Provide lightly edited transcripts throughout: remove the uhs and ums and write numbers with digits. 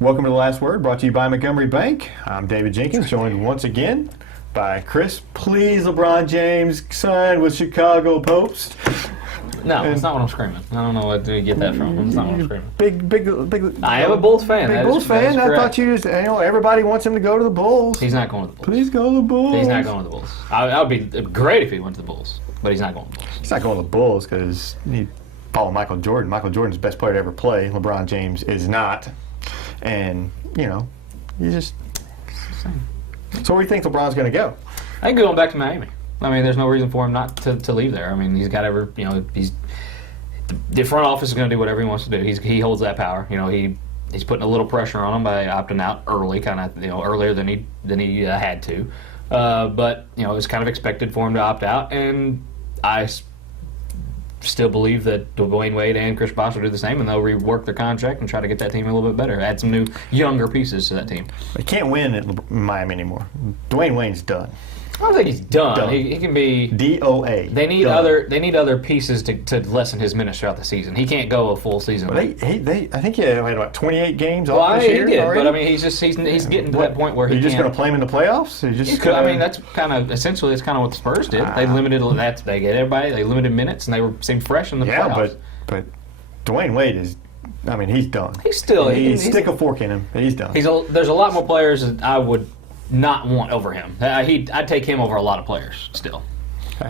Welcome to The Last Word, brought to you by Montgomery Bank. I'm David Jenkins, joined once again by Chris. Please, LeBron James, sign with Chicago Post. No, that's not what I'm screaming. I don't know where to get that from. That's not what I'm screaming. Big. I am a Bulls fan. Big Bulls fan. I thought you just, everybody wants him to go to the Bulls. He's not going to the Bulls. Please go to the Bulls. He's not going to the Bulls. I would be great if he went to the Bulls, but he's not going to the Bulls. He's not going to the Bulls because he followed Michael Jordan. Michael Jordan's the best player to ever play. LeBron James is not. And, you just... So where do you think LeBron's going to go? I think going back to Miami. I mean, there's no reason for him not to leave there. I mean, he's got the front office is going to do whatever he wants to do. He holds that power. He's putting a little pressure on him by opting out early, kind of earlier than he had to. But it was kind of expected for him to opt out, and I still believe that Dwayne Wade and Chris Bosh will do the same, and they'll rework their contract and try to get that team a little bit better. Add some new, younger pieces to that team. They can't win at Miami anymore. Dwayne Wade's done. I don't think he's done. He can be DOA. They need other pieces to lessen his minutes throughout the season. He can't go a full season. Well, I think he had about 28 games off this year. He did, already? but I mean, he's getting to that point where You're just going to play him in the playoffs? I mean, that's kind of essentially it's kind of what the Spurs did. They limited that. They get everybody. They limited minutes, and they seemed fresh in the playoffs. but Dwayne Wade is. I mean, he's done. He's still. He's stick a fork in him. He's done. There's a lot more players that I would not want over him. I'd take him over a lot of players still.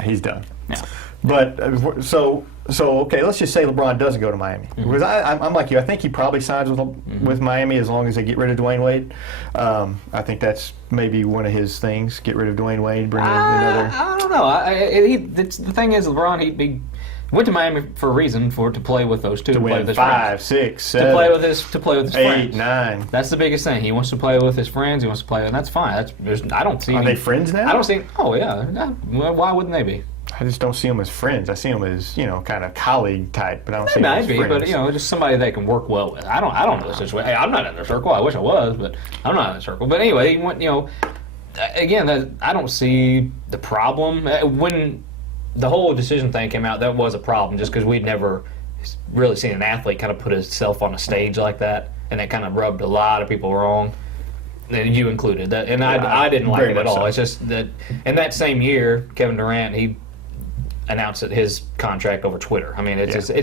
He's done. Yeah. But so okay, let's just say LeBron doesn't go to Miami. Mm-hmm. Because I'm like you. I think he probably signs with Miami as long as they get rid of Dwayne Wade. I think that's maybe one of his things. Get rid of Dwayne Wade, bring in another. I don't know. The thing is, LeBron he went to Miami for a reason, to play with those two, To win play with his 5, friends. 6, 7, to play with his 8, friends. 9. That's the biggest thing. He wants to play with his friends. He wants to play, and that's fine. I don't see. Are they friends now? I don't see. Oh yeah. Well, why wouldn't they be? I just don't see them as friends. I see them as kind of colleague type, but I don't see them as friends. But just somebody they can work well with. I don't know the situation. Hey, I'm not in their circle. I wish I was, but I'm not in the circle. But anyway, he went. Again, I don't see the problem when the whole decision thing came out. That was a problem, just because we'd never really seen an athlete kind of put himself on a stage like that, and that kind of rubbed a lot of people wrong. And you included that, and I didn't like it at all. So. It's just that in that same year, Kevin Durant he announced his contract over Twitter. I mean, it's just a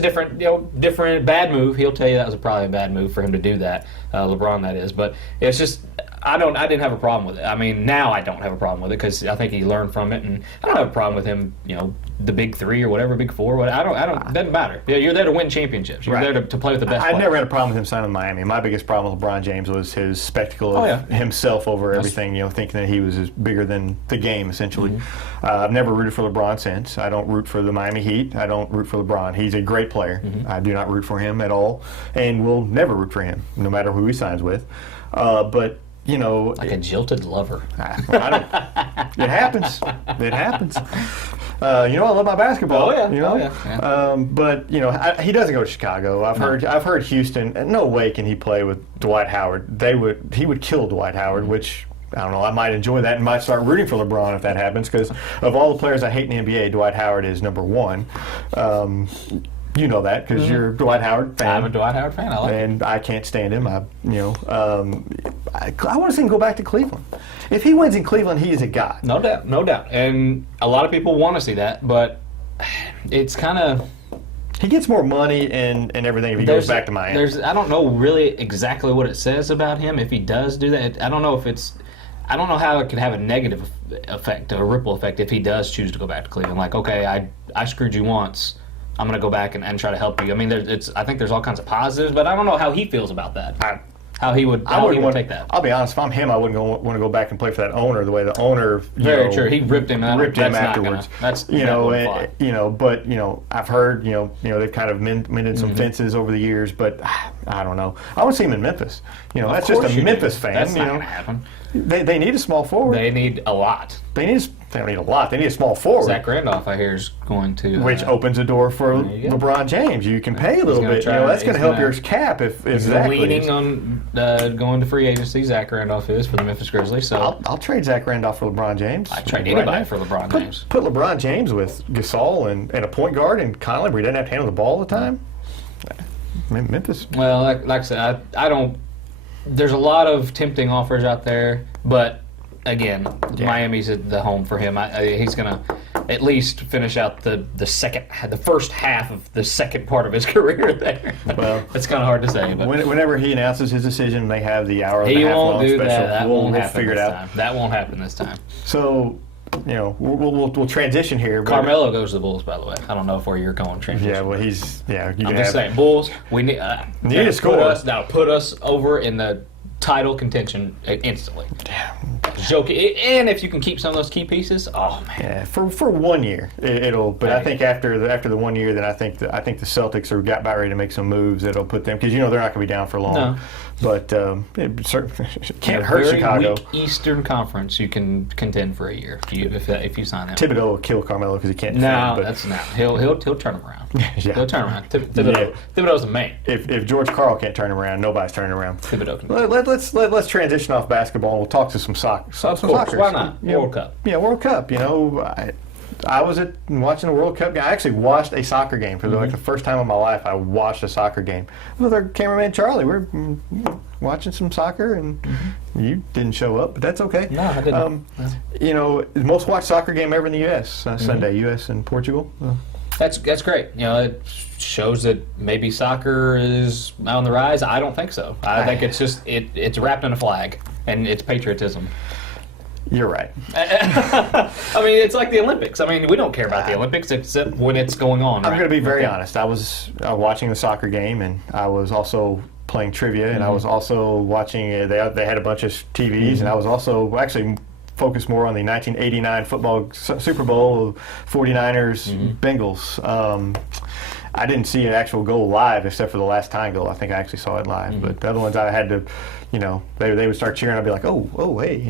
different bad move. He'll tell you that was probably a bad move for him to do that, LeBron that is. But it's just I didn't have a problem with it. I mean, now I don't have a problem with it because I think he learned from it, and I don't have a problem with him. The big three or whatever, big four. I don't. It doesn't matter. You're there to win championships. You're there to play with the best. I never had a problem with him signing with Miami. My biggest problem with LeBron James was his spectacle of himself over everything. Thinking that he was bigger than the game essentially. Mm-hmm. I've never rooted for LeBron since. I don't root for the Miami Heat. I don't root for LeBron. He's a great player. Mm-hmm. I do not root for him at all, and will never root for him, no matter who he signs with. But. Like a jilted lover. It happens. It happens. I love my basketball. Oh yeah. But he doesn't go to Chicago. I've heard Houston. No way can he play with Dwight Howard. He would kill Dwight Howard, which. I don't know. I might enjoy that and might start rooting for LeBron if that happens. Because of all the players I hate in the NBA, Dwight Howard is number one. You know that because you're a Dwight Howard fan. I'm a Dwight Howard fan. I like him. And I can't stand him. I want to see him go back to Cleveland. If he wins in Cleveland, he is a god. No doubt. And a lot of people want to see that, but it's kind of... He gets more money and everything if he goes back to Miami. I don't know really exactly what it says about him if he does do that. I don't know how it could have a negative effect, a ripple effect, if he does choose to go back to Cleveland. Like, okay, I screwed you once. I'm going to go back and try to help you. I mean, I think there's all kinds of positives, but I don't know how he feels about that. How he would take that. I'll be honest. If I'm him, I wouldn't want to go back and play for that owner the way the owner. Very true. He ripped him afterwards. But I've heard they've kind of mended some fences over the years, but I don't know. I want to see him in Memphis. That's just a Memphis fan. That's not going to happen. They need a small forward. They need a lot. They don't need a lot. They need a small forward. Zach Randolph, I hear, is going to... Which opens a door for LeBron James. You can pay a little bit. That's going to help your cap if Zach leaning on going to free agency. Zach Randolph is for the Memphis Grizzlies. So I'll trade Zach Randolph for LeBron James. I'd trade anybody for LeBron James. Put LeBron James with Gasol and a point guard and Conley where he doesn't have to handle the ball all the time. Memphis. Well, like I said, I don't. There's a lot of tempting offers out there, but again, Miami's the home for him. He's gonna at least finish out the first half of the second part of his career there. Well, it's kind of hard to say, but whenever he announces his decision, they have the hour and he a half won't long do special. that. We'll figure it out. Time. That won't happen this time. So. We'll transition here. Carmelo goes to the Bulls, by the way. I don't know if where you're going. Transition. Yeah, well, he's I'm just saying, Bulls. We need to score. Put us over in the title contention instantly. Joking, and if you can keep some of those key pieces, oh man. Yeah, for 1 year it'll. But I think after the 1 year, then I think the Celtics are about ready to make some moves that'll put them, because they're not going to be down for long. No. But it certainly can't hurt Chicago. Weak Eastern Conference, you can contend for a year if you sign him. Thibodeau will kill Carmelo because he can't. No, that's not. He'll turn him around. Yeah. He'll turn him around. Thibodeau's the man. If George Karl can't turn him around, nobody's turning around. Thibodeau can. Let's transition off basketball and we'll talk to some soccer. Of course, why not? World Cup. Yeah, World Cup. I was watching a World Cup game. I actually watched a soccer game for the first time in my life. I watched a soccer game with our cameraman Charlie. We're watching some soccer, and you didn't show up, but that's okay. No, I didn't. The most watched soccer game ever in the U.S. Sunday, U.S. and Portugal. That's great. It shows that maybe soccer is on the rise. I don't think so. I think it's just it's wrapped in a flag, and it's patriotism. You're right. It's like the Olympics. We don't care about the Olympics except when it's going on. I'm going to be very honest. I was watching the soccer game, and I was also playing trivia, and I was also watching. They had a bunch of TVs, and I was also actually focused more on the 1989 football Super Bowl, 49ers Bengals. I didn't see an actual goal live except for the last time goal. I think I actually saw it live, but the other ones I had to. They would start cheering. I'd be like, oh, hey,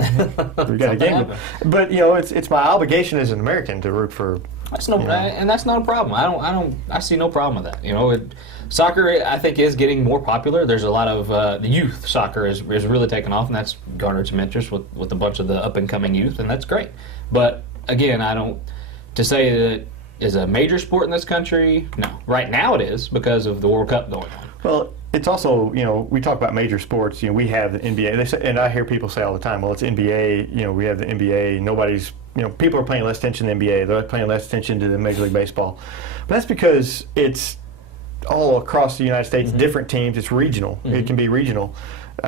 we got a game. But it's my obligation as an American to root for. And that's not a problem. I see no problem with that. Soccer, I think, is getting more popular. There's a lot of the youth soccer is really taken off, and that's garnered some interest with a bunch of the up and coming youth, and that's great. But again, to say that it is a major sport in this country. No, right now it is because of the World Cup going on. Well. It's also, we talk about major sports. We have the NBA. They say, and I hear people say all the time, well, it's NBA. We have the NBA. Nobody's, people are paying less attention to the NBA. They're paying less attention to the Major League Baseball. But that's because it's all across the United States, different teams. It's regional. It can be regional.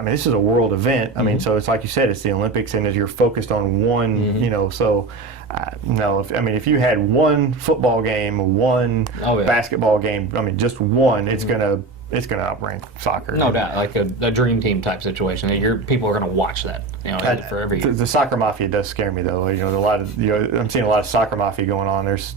This is a world event. So it's like you said, it's the Olympics, and you're focused on one, so. No, if you had one football game, one basketball game, just one, it's gonna outrank soccer. No doubt, like a dream team type situation. People are gonna watch that, for every year. The soccer mafia does scare me though. A lot of I'm seeing a lot of soccer mafia going on. There's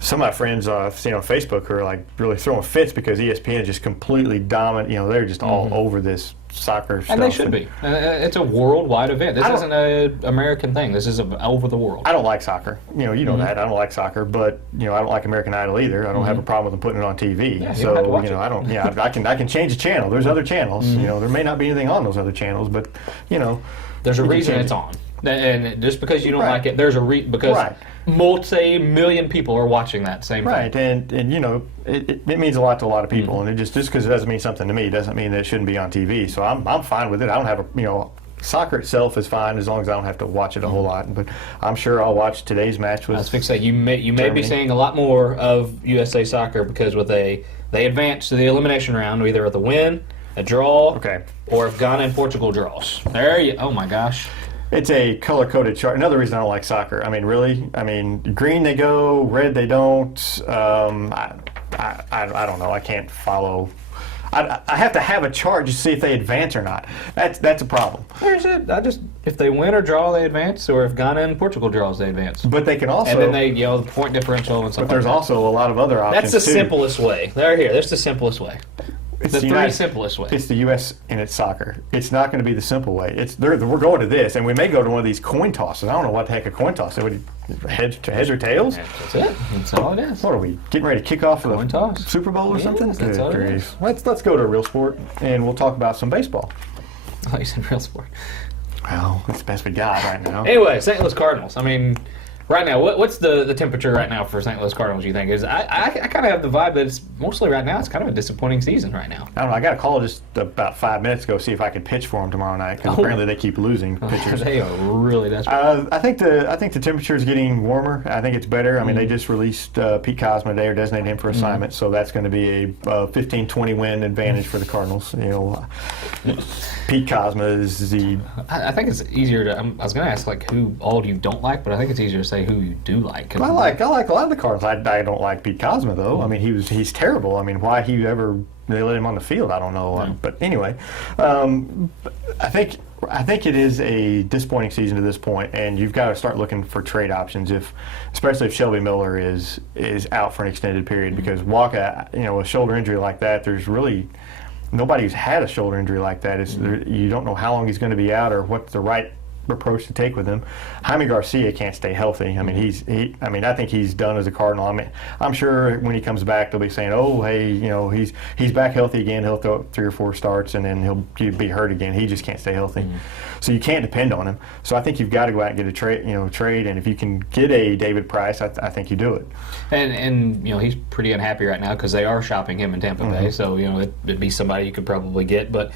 some of my friends I've seen on Facebook who are like really throwing fits because ESPN is just completely dominant. They're just all over this soccer stuff. And they should be. It's a worldwide event. This isn't an American thing. This is over the world. I don't like soccer. You know that. I don't like soccer, but I don't like American Idol either. I don't have a problem with them putting it on TV. Yeah, so I don't. Yeah, I can change the channel. There's other channels. There may not be anything on those other channels, but there's a reason it's on. And just because you don't like it, there's a because multi-million people are watching that same thing. Right, and it means a lot to a lot of people, and it just because it doesn't mean something to me doesn't mean that it shouldn't be on TV. So I'm fine with it. I don't have soccer itself is fine as long as I don't have to watch it a whole lot. But I'm sure I'll watch today's match with. I was going to say you may be seeing a lot more of USA soccer because they advance to the elimination round either with a win, a draw, or if Ghana and Portugal draws. Oh my gosh. It's a color-coded chart. Another reason I don't like soccer. Really. Green they go, red they don't. I don't know. I can't follow. I have to have a chart just to see if they advance or not. That's a problem. There's it. If they win or draw, they advance, or if Ghana and Portugal draws, they advance. But they can also. And then they, the point differential and stuff. But there's also a lot of other options. That's the simplest way. That's the simplest way. It's the simplest way. It's the U.S. and it's soccer. It's not going to be the simple way. We're going to this, and we may go to one of these coin tosses. I don't know what the heck a coin toss is. Heads or tails? That's it. That's all it is. What are we getting ready to kick off for the Super Bowl or something? That's all it is. Let's go to a real sport, and we'll talk about some baseball. Oh, you said real sport. Well, that's the best we got right now. Anyway, St. Louis Cardinals. Right now, what's the temperature right now for St. Louis Cardinals, you think? I kind of have the vibe that it's mostly right now, it's kind of a disappointing season right now. I don't know. I got a call just about 5 minutes ago, see if I could pitch for them tomorrow night, because apparently they keep losing pitchers. They are really desperate. I think the temperature is getting warmer. I think it's better. I mean, they just released Pete Kozma today, or designated him for assignment, so that's going to be a 15-20 win advantage for the Cardinals. Pete Kozma is the. I think it's easier to. I was going to ask like who all you don't like, but I think it's easier to say who you do like. I like a lot of the Cardinals. I don't like Pete Kozma though. I mean, he's terrible. I mean, why they let him on the field, I don't know. Yeah. But anyway, I think it is a disappointing season to this point, and you've got to start looking for trade options, especially if Shelby Miller is out for an extended period, because Walker, a shoulder injury like that, there's really nobody who's had a shoulder injury like that. You don't know how long he's going to be out or what's the right approach to take with him. Jaime Garcia can't stay healthy. I mean, I think he's done as a Cardinal. I mean, I'm sure when he comes back, they'll be saying, "Oh, hey, he's back healthy again. He'll throw 3 or 4 starts, and then he'll be hurt again. He just can't stay healthy." So you can't depend on him. So I think you've got to go out and get a trade. And if you can get a David Price, I think you do it. And he's pretty unhappy right now because they are shopping him in Tampa Bay. So it'd be somebody you could probably get. But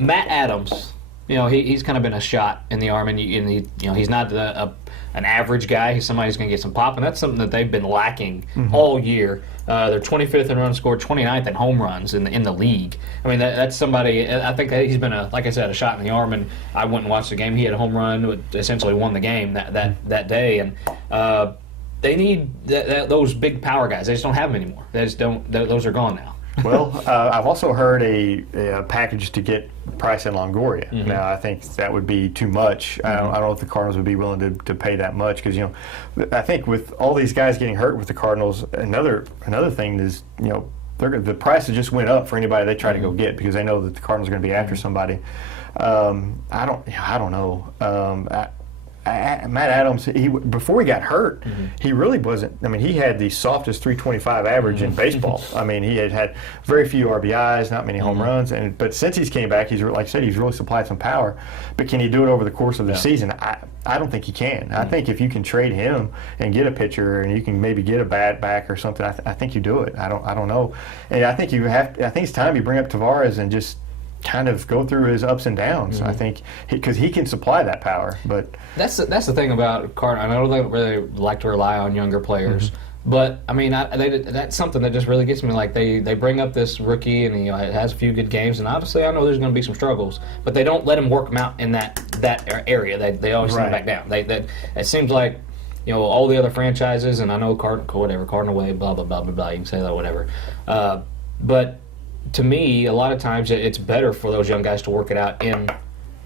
Matt Adams. He's kind of been a shot in the arm, and he's not an average guy. He's somebody who's going to get some pop, and that's something that they've been lacking all year. They're 25th in runs scored, 29th in home runs in the league. I mean, that's somebody. I think that he's been like I said, a shot in the arm. And I went and watched the game. He had a home run, essentially won the game that day. And they need those big power guys. They just don't have them anymore. They just don't. Those are gone now. Well, I've also heard a package to get Price and Longoria. Now, I think that would be too much. I don't know if the Cardinals would be willing to pay that much, because I think with all these guys getting hurt with the Cardinals, another thing is the prices just went up for anybody they try to go get, because they know that the Cardinals are going to be after somebody. I don't know. Matt Adams, before he got hurt, he really wasn't. I mean, he had the softest 325 average in baseball. I mean, he had very few RBIs, not many home runs. But since he's came back, he's like I said, he's really supplied some power. But can he do it over the course of the season? I don't think he can. I think if you can trade him and get a pitcher, and you can maybe get a bat back or something, I think you do it. I don't know. And I think it's time you bring up Tavares and just kind of go through his ups and downs. I think because he can supply that power. But that's the thing about Cardinals. I know they don't really like to rely on younger players, but I mean, that's something that just really gets me. Like they bring up this rookie, and has a few good games, and obviously I know there's going to be some struggles, but they don't let him work them out in that area. They always send him back down. It seems like all the other franchises, and I know Cardinal way, blah blah blah blah blah. You can say that whatever, but to me, a lot of times it's better for those young guys to work it out in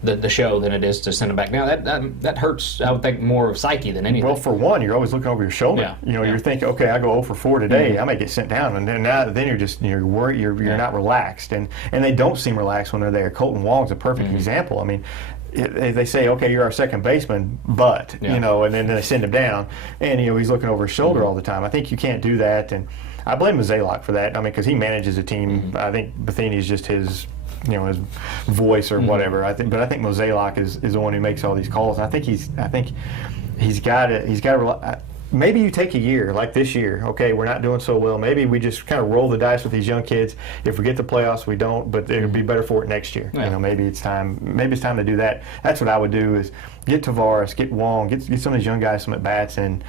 the show than it is to send them back. Now that hurts, I would think, more of psyche than anything. Well, for one, you're always looking over your shoulder. You're thinking, okay, I go 0 for 4 today, I might get sent down, and then you're worried, you're not relaxed, and they don't seem relaxed when they're there. Colton Wong's a perfect example. I mean, they say, okay, you're our second baseman, but and then they send him down, and he's looking over his shoulder all the time. I think you can't do that, and I blame Mozeliak for that. I mean, because he manages a team. I think Buffini's just his his voice or whatever. I think Mozeliak is the one who makes all these calls. And I think he's got to. Maybe you take a year like this year. Okay, we're not doing so well. Maybe we just kind of roll the dice with these young kids. If we get the playoffs, we don't. But it'll be better for it next year. Yeah. Maybe it's time. Maybe it's time to do that. That's what I would do: is get Tavares, get Wong, get some of these young guys some at bats, and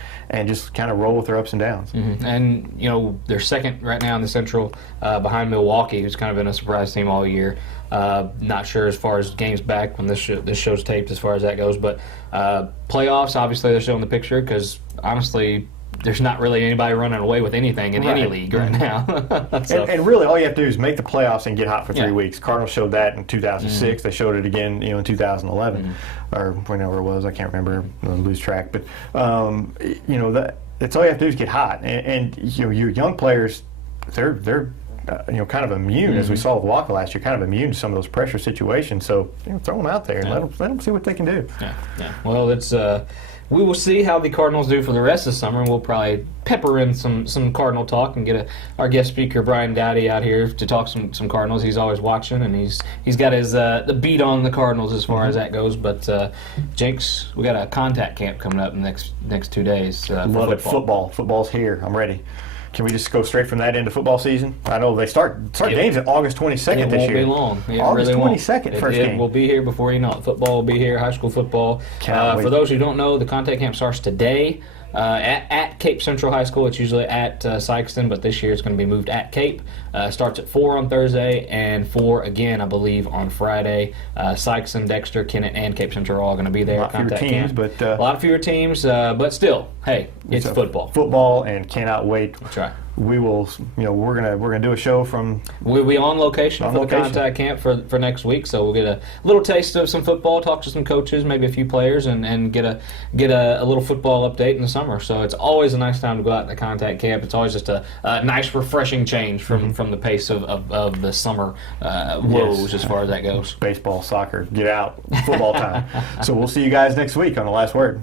just kind of roll with their ups and downs. And they're second right now in the Central, behind Milwaukee, who's kind of been a surprise team all year. Not sure as far as games back when this show's taped as far as that goes, but playoffs, obviously they're showing the picture, because honestly there's not really anybody running away with any league right now. And really all you have to do is make the playoffs and get hot for 3 weeks. Cardinals showed that in 2006. They showed it again in 2011 or whenever it was. I can't remember. I lose track. But that's all you have to do is get hot. And your young players, they're kind of immune, as we saw with Walker last year, kind of immune to some of those pressure situations. So throw them out there and let them see what they can do. Yeah. Well, it's we will see how the Cardinals do for the rest of the summer, and we'll probably pepper in some Cardinal talk and get our guest speaker Brian Dowdy out here to talk some Cardinals. He's always watching, and he's got his the beat on the Cardinals as far as that goes. But Jinx, we got a contact camp coming up in the next 2 days. Love it. Football's here. I'm ready. Can we just go straight from that into football season? I know they start games at August 22nd this year. It won't be long. August 22nd, first game. It will be here before you know it. Football will be here, high school football. For those who don't know, the contact camp starts today at Cape Central High School. It's usually at Sykeston, but this year it's going to be moved at Cape. Starts at 4 on Thursday and 4 again, I believe, on Friday. Sykeston, Dexter, Kennett, and Cape Central are all going to be there. A lot fewer teams, but a lot fewer teams, but still, hey, it's football. Football, and cannot wait. That's right. We will, we're gonna do a show from. We'll be on location the contact camp for next week, so we'll get a little taste of some football, talk to some coaches, maybe a few players, and get a little football update in the summer. So it's always a nice time to go out in the contact camp. It's always just a nice, refreshing change from the pace of the summer woes as far as that goes. Baseball, soccer, get out, football time. So we'll see you guys next week on The Last Word.